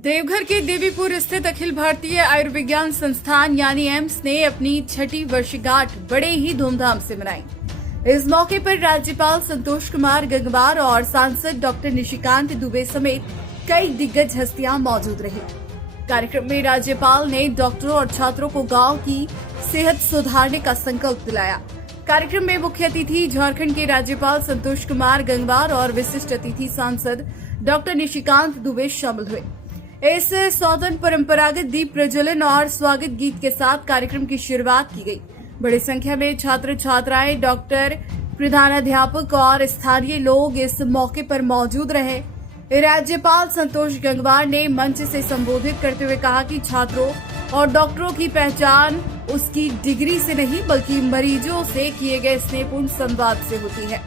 देवघर के देवीपुर स्थित अखिल भारतीय आयुर्विज्ञान संस्थान यानी एम्स ने अपनी 6ठी वर्षगांठ बड़े ही धूमधाम से मनाई। इस मौके पर राज्यपाल संतोष कुमार गंगवार और सांसद डॉक्टर निशिकांत दुबे समेत कई दिग्गज हस्तियां मौजूद रही। कार्यक्रम में राज्यपाल ने डॉक्टरों और छात्रों को गांव की सेहत सुधारने का संकल्प दिलाया। कार्यक्रम में मुख्य अतिथि झारखंड के राज्यपाल संतोष कुमार गंगवार और विशिष्ट अतिथि सांसद डॉक्टर निशिकांत दुबे शामिल हुए। इस सौतन परंपरागत दीप प्रज्वलन और स्वागत गीत के साथ कार्यक्रम की शुरुआत की गई। बड़ी संख्या में छात्र छात्राएं, डॉक्टर, प्रधानाध्यापक और स्थानीय लोग इस मौके पर मौजूद रहे। राज्यपाल संतोष गंगवार ने मंच से संबोधित करते हुए कहा कि छात्रों और डॉक्टरों की पहचान उसकी डिग्री से नहीं बल्कि मरीजों से किए गए स्नेहपूर्ण संवाद से होती है,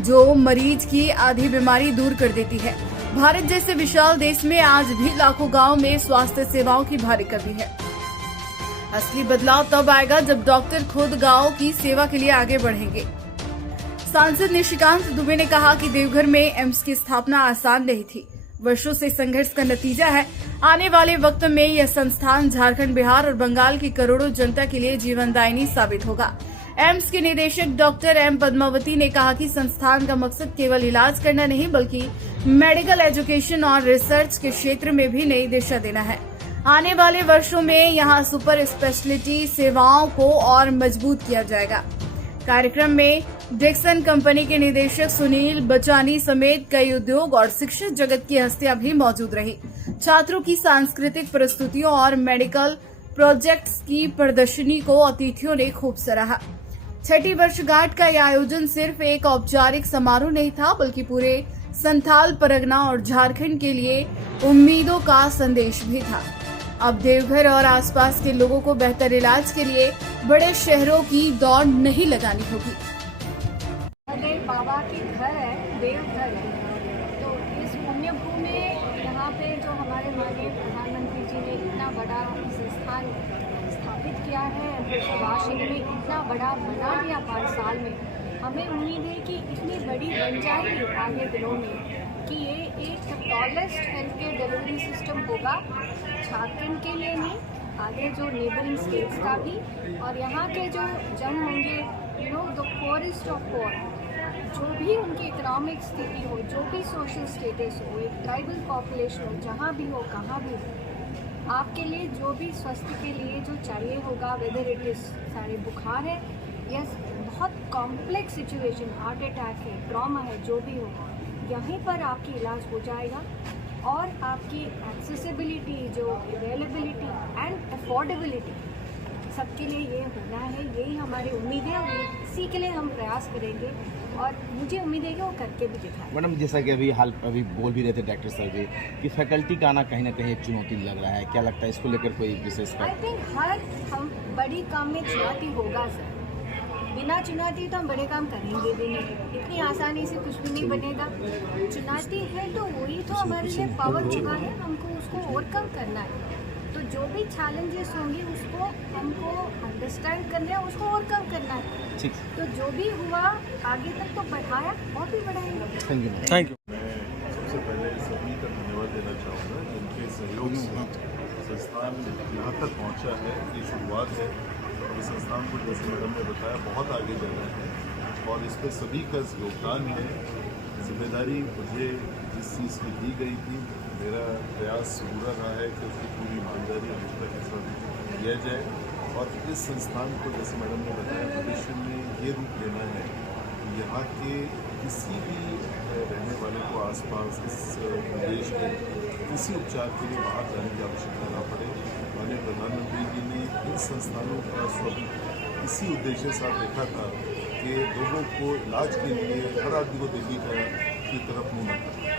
जो मरीज की आधी बीमारी दूर कर देती है। भारत जैसे विशाल देश में आज भी लाखों गांव में स्वास्थ्य सेवाओं की भारी कमी है। असली बदलाव तब आएगा जब डॉक्टर खुद गांव की सेवा के लिए आगे बढ़ेंगे। सांसद निशिकांत दुबे ने कहा कि देवघर में एम्स की स्थापना आसान नहीं थी, वर्षों से संघर्ष का नतीजा है। आने वाले वक्त में यह संस्थान झारखंड, बिहार और बंगाल की करोड़ों जनता के लिए जीवनदायिनी साबित होगा। एम्स के निदेशक डॉक्टर एम पद्मावती ने कहा कि संस्थान का मकसद केवल इलाज करना नहीं बल्कि मेडिकल एजुकेशन और रिसर्च के क्षेत्र में भी नई दिशा देना है। आने वाले वर्षों में यहां सुपर स्पेशलिटी सेवाओं को और मजबूत किया जाएगा। कार्यक्रम में डिक्सन कंपनी के निदेशक सुनील बचानी समेत कई उद्योग और शिक्षा जगत की हस्तियां भी मौजूद रही। छात्रों की सांस्कृतिक प्रस्तुतियों और मेडिकल प्रोजेक्ट्स की प्रदर्शनी को अतिथियों ने खूब सराहा। 6ठी वर्षगांठ का यह आयोजन सिर्फ एक औपचारिक समारोह नहीं था बल्कि पूरे संथाल परगना और झारखंड के लिए उम्मीदों का संदेश भी था। अब देवघर और आसपास के लोगों को बेहतर इलाज के लिए बड़े शहरों की दौड़ नहीं लगानी होगी। बाबा के घर है, देवघर है, तो इस पुण्य भूमि में यहाँ पे जो हमारे माननीय प्रधानमंत्री जी ने इतना बड़ा संस्थान स्थापित किया है, वार्षिक में इतना बड़ा बना दिया 5 साल में, हमें उम्मीद है कि इतनी बड़ी बन जाएगी आगे दिनों में कि ये एक tallest health care delivery system होगा झारखंड के लिए नहीं, आगे जो नेबरिंग स्टेट्स का भी, और यहाँ के जो जन होंगे, द पोरेस्ट ऑफ पोर, जो भी उनकी इकोनॉमिक स्थिति हो, जो भी सोशल स्टेटस हो, एक ट्राइबल पॉपुलेशन हो, जहाँ भी हो, कहाँ भी हो, आपके लिए जो भी स्वास्थ्य के लिए जो चाहिए होगा, वेदर इट इज़ सारे बुखार है या बहुत कॉम्प्लेक्स सिचुएशन, हार्ट अटैक है, ट्रॉमा है, जो भी हो, यहीं पर आपकी इलाज हो जाएगा। और आपकी एक्सेसिबिलिटी, जो अवेलेबिलिटी एंड अफोर्डेबिलिटी सबके लिए ये होना है, यही हमारी उम्मीद है और इसी के लिए हम प्रयास करेंगे और मुझे उम्मीद है कि वो करके भी दिखाएं। मैडम, जैसा कि अभी बोल भी रहे थे डॉक्टर सर जी कि फैकल्टी का आना कहीं ना कहीं एक चुनौती लग रहा है, क्या लगता है इसको लेकर कोई विशेष? आई थिंक हम बड़ी काम में चुनौती होगा सर, बिना चुनौती तो हम बड़े काम करेंगे भी नहीं, इतनी आसानी से कुछ भी नहीं बनेगा। चुनौती है तो वही तो हमारे लिए पावर होगा है, हमको उसको ओवरकम करना है। तो जो भी चैलेंजेस होंगे उसको हमको अंडरस्टैंड करना है, उसको ओवरकम करना है। तो जो भी हुआ आगे तक तो बढ़ाया और भी बढ़ाएंगे। Thank you. मैं सबसे पहले सभी का धन्यवाद देना चाहूँगा जिनके सहयोग से संस्थान यहाँ तक पहुँचा है। ये शुरुआत है और इस संस्थान को जैसे मैडम ने बताया बहुत आगे जाना है और इस पर सभी का योगदान है। जिम्मेदारी मुझे जिस चीज़ की दी गई थी, मेरा प्रयास पूरा रहा है कि उसकी पूरी ईमानदारी और निष्ठा के साथ किया जाए और इस संस्थान को जैसे मैडम ने बताया भविष्य में ये रूप लेना है कि यहाँ के किसी भी रहने वाले को आसपास इस प्रदेश के किसी उपचार के लिए बाहर जाने की आवश्यकता ना पड़े। माननीय प्रधानमंत्री जी ने इन संस्थानों का स्वप्न इसी उद्देश्य से देखा था कि लोगों को इलाज के लिए हर आदमी को दिल्ली की तरफ मुँह न करना।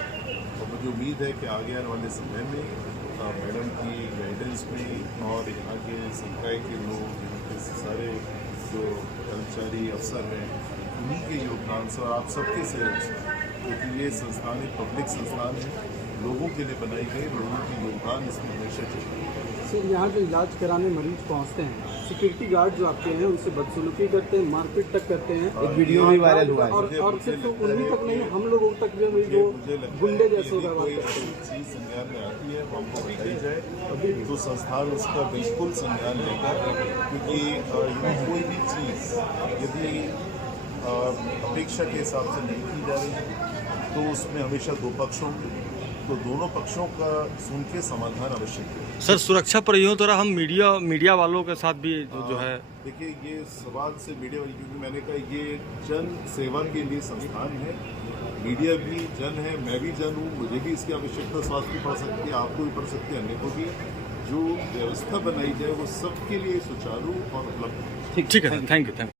और मुझे उम्मीद है कि आगे आने वाले समय में मैडम की गाइडेंस में और यहाँ के संकाय के लोग, यहाँ के सारे जो कर्मचारी अफसर हैं, उन्हीं के योगदान से और आप सबके सहयोग से, क्योंकि ये संस्थान एक पब्लिक संस्थान है, लोगों के लिए बनाई गई, लोगों के योगदान इसमें हमेशा चाहिए। सर, यहाँ जो इलाज कराने मरीज पहुँचते हैं, सिक्योरिटी गार्ड जो आपके हैं उनसे बदसलूकी करते हैं, मारपीट तक करते हैं। एक वीडियो भी वायरल हुआ है और सिर्फ उन्हीं तक नहीं, हम लोगों तक भी जो गुंडे जैसे कोई चीज़ संज्ञान में आती है तो हमको बताई जाए तो संस्थान उसका बिल्कुल संज्ञान लेगा, क्योंकि कोई भी चीज़ यदि अपेक्षा के हिसाब से नहीं की जा रही तो उसमें हमेशा दो पक्ष होंगे, तो दोनों पक्षों का सुन के समाधान आवश्यक है। सर सुरक्षा पर यूँ तो हम मीडिया वालों के साथ भी जो है, देखिए ये सवाल से मीडिया वाली, क्योंकि मैंने कहा ये जन सेवा के लिए संस्थान है, मीडिया भी जन है, मैं भी जन हूँ, मुझे भी इसकी आवश्यकता स्वास्थ्य की पड़ सकती है, आपको भी पड़ सकती है, अन्य को भी। जो व्यवस्था बनाई जाए वो सबके लिए सुचारू और उपलब्ध है। ठीक है, थैंक यू।